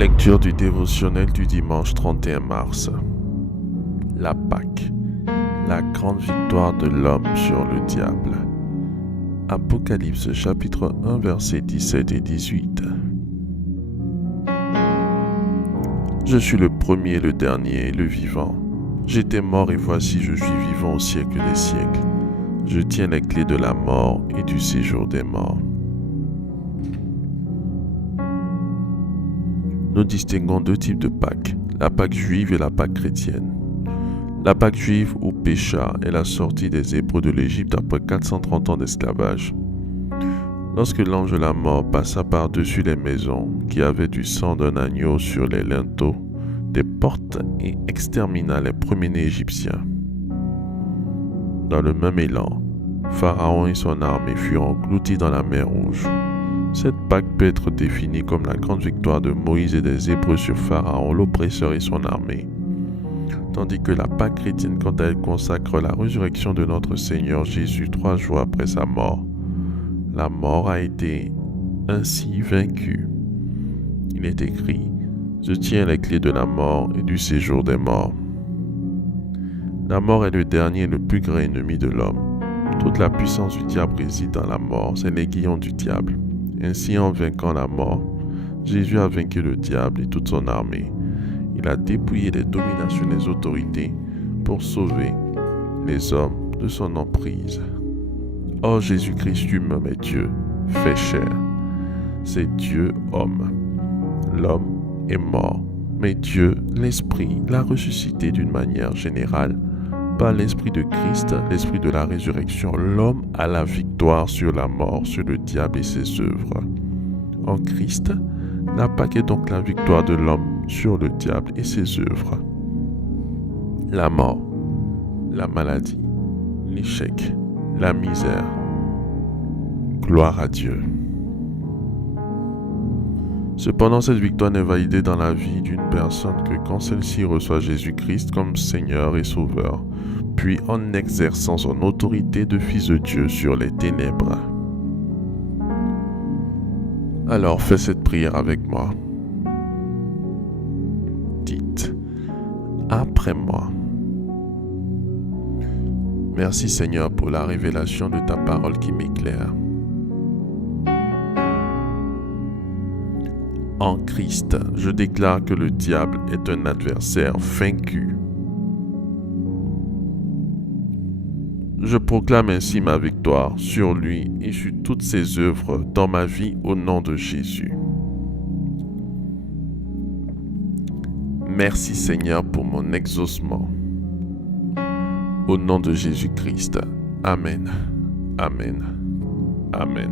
Lecture du dévotionnel du dimanche 31 mars. La Pâque, la grande victoire de l'homme sur le diable. Apocalypse chapitre 1 versets 17 et 18. Je suis le premier, le dernier, le vivant. J'étais mort et voici je suis vivant au siècle des siècles. Je tiens les clés de la mort et du séjour des morts. Nous distinguons deux types de Pâques, la Pâque juive et la Pâque chrétienne. La Pâque juive ou Pécha est la sortie des Hébreux de l'Égypte après 430 ans d'esclavage. Lorsque l'ange de la mort passa par-dessus les maisons qui avaient du sang d'un agneau sur les linteaux des portes et extermina les premiers-nés égyptiens. Dans le même élan, Pharaon et son armée furent engloutis dans la mer Rouge. Cette Pâque peut être définie comme la grande victoire de Moïse et des Hébreux sur Pharaon, l'oppresseur et son armée. Tandis que la Pâque chrétienne, quant à elle, consacre la résurrection de notre Seigneur Jésus 3 jours après sa mort. La mort a été ainsi vaincue. Il est écrit « Je tiens les clés de la mort et du séjour des morts ». La mort est le dernier et le plus grand ennemi de l'homme. Toute la puissance du diable réside dans la mort, c'est l'aiguillon du diable. Ainsi, en vainquant la mort, Jésus a vaincu le diable et toute son armée. Il a dépouillé les dominations et les autorités pour sauver les hommes de son emprise. Or, Jésus-Christ lui-même est Dieu, fait chair. C'est Dieu homme. L'homme est mort, mais Dieu, l'Esprit, l'a ressuscité d'une manière générale. Par l'Esprit de Christ, l'Esprit de la résurrection, l'homme a la victoire sur la mort, sur le diable et ses œuvres. En Christ, la Pâque est donc la victoire de l'homme sur le diable et ses œuvres. La mort, la maladie, l'échec, la misère. Gloire à Dieu. Cependant, cette victoire n'est validée dans la vie d'une personne que quand celle-ci reçoit Jésus-Christ comme Seigneur et Sauveur, puis en exerçant son autorité de Fils de Dieu sur les ténèbres. Alors fais cette prière avec moi. Dites, après moi. Merci Seigneur pour la révélation de ta parole qui m'éclaire. En Christ, je déclare que le diable est un adversaire vaincu. Je proclame ainsi ma victoire sur lui et sur toutes ses œuvres dans ma vie au nom de Jésus. Merci Seigneur pour mon exaucement. Au nom de Jésus-Christ. Amen. Amen. Amen.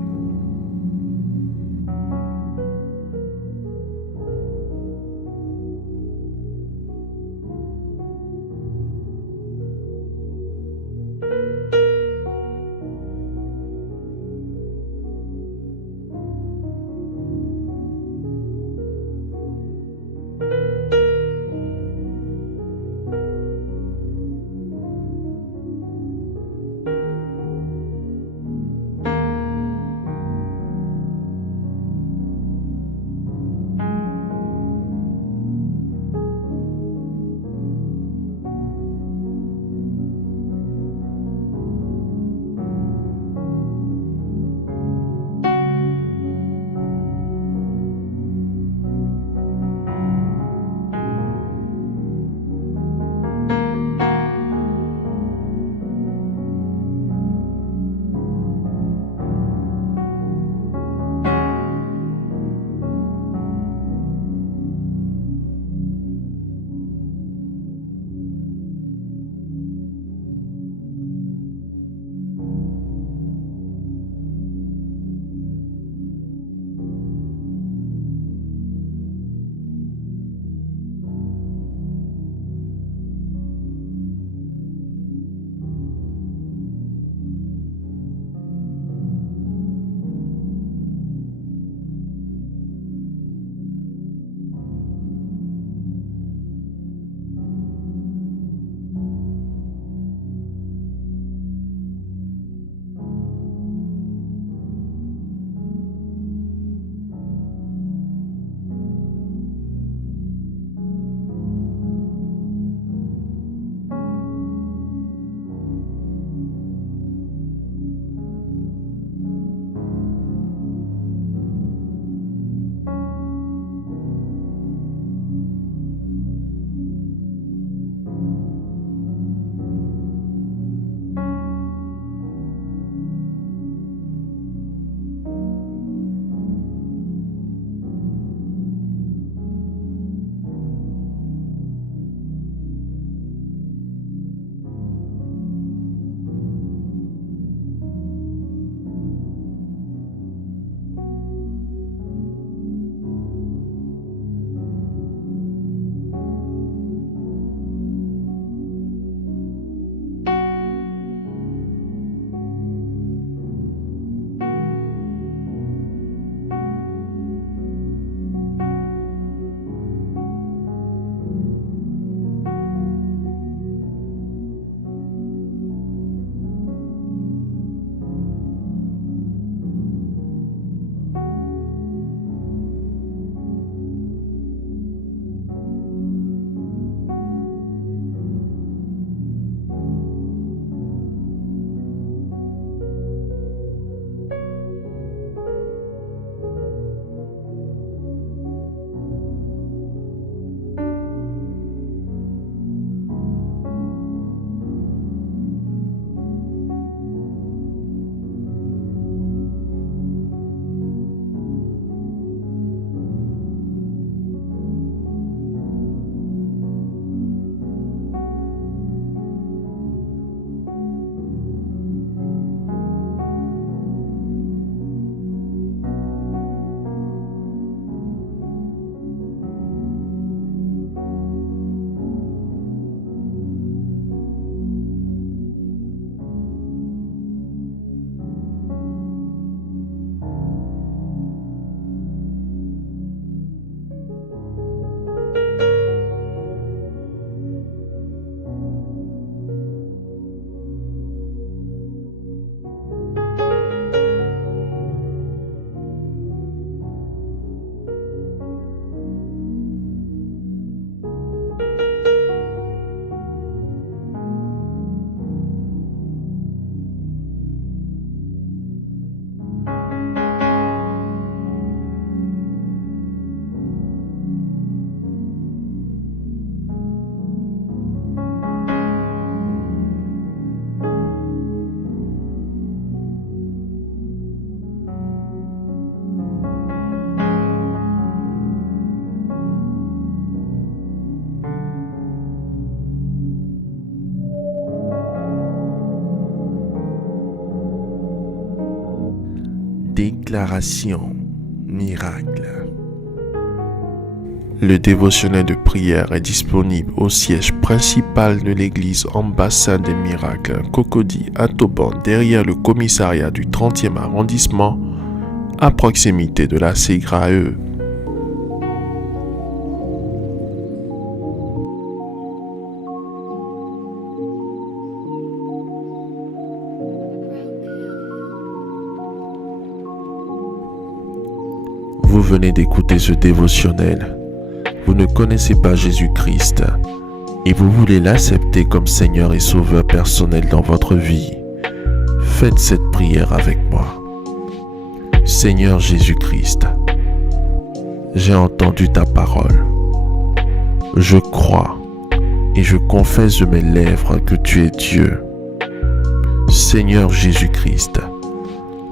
Déclaration miracle. Le dévotionnel de prière est disponible au siège principal de l'église Ambassade des Miracles, Cocody à Toban, derrière le commissariat du 30e arrondissement, à proximité de la CGRAE. Vous venez d'écouter ce dévotionnel. Vous ne connaissez pas Jésus-Christ et vous voulez l'accepter comme Seigneur et Sauveur personnel dans votre vie. Faites cette prière avec moi. Seigneur Jésus-Christ, j'ai entendu ta parole. Je crois et je confesse de mes lèvres que tu es Dieu. Seigneur Jésus-Christ,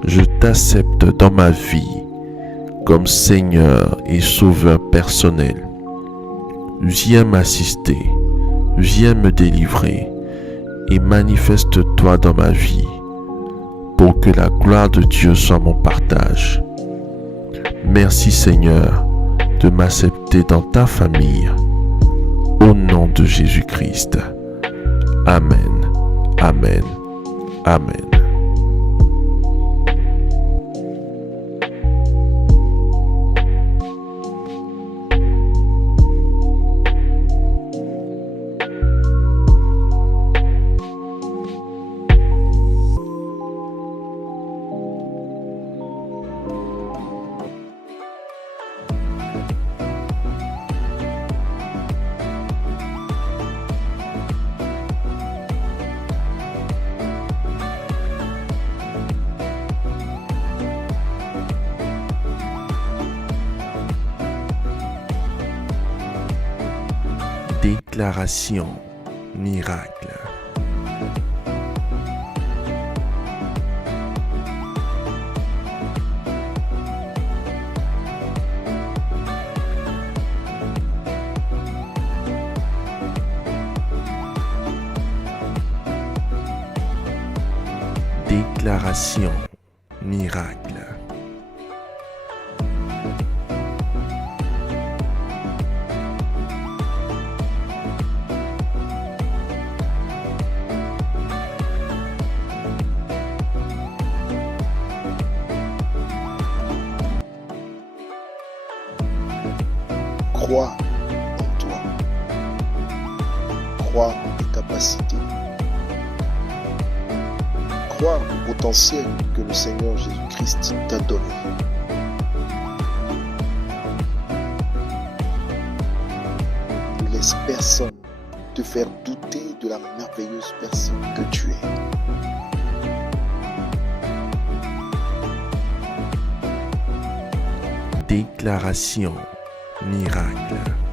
je t'accepte dans ma vie comme Seigneur et Sauveur personnel. Viens m'assister, viens me délivrer et manifeste-toi dans ma vie pour que la gloire de Dieu soit mon partage. Merci Seigneur de m'accepter dans ta famille. Au nom de Jésus-Christ. Amen, Amen, Amen. Déclaration miracle. Déclaration miracle. Crois en toi. Crois en tes capacités. Crois au potentiel que le Seigneur Jésus-Christ t'a donné. Ne laisse personne te faire douter de la merveilleuse personne que tu es. Déclaration miracle.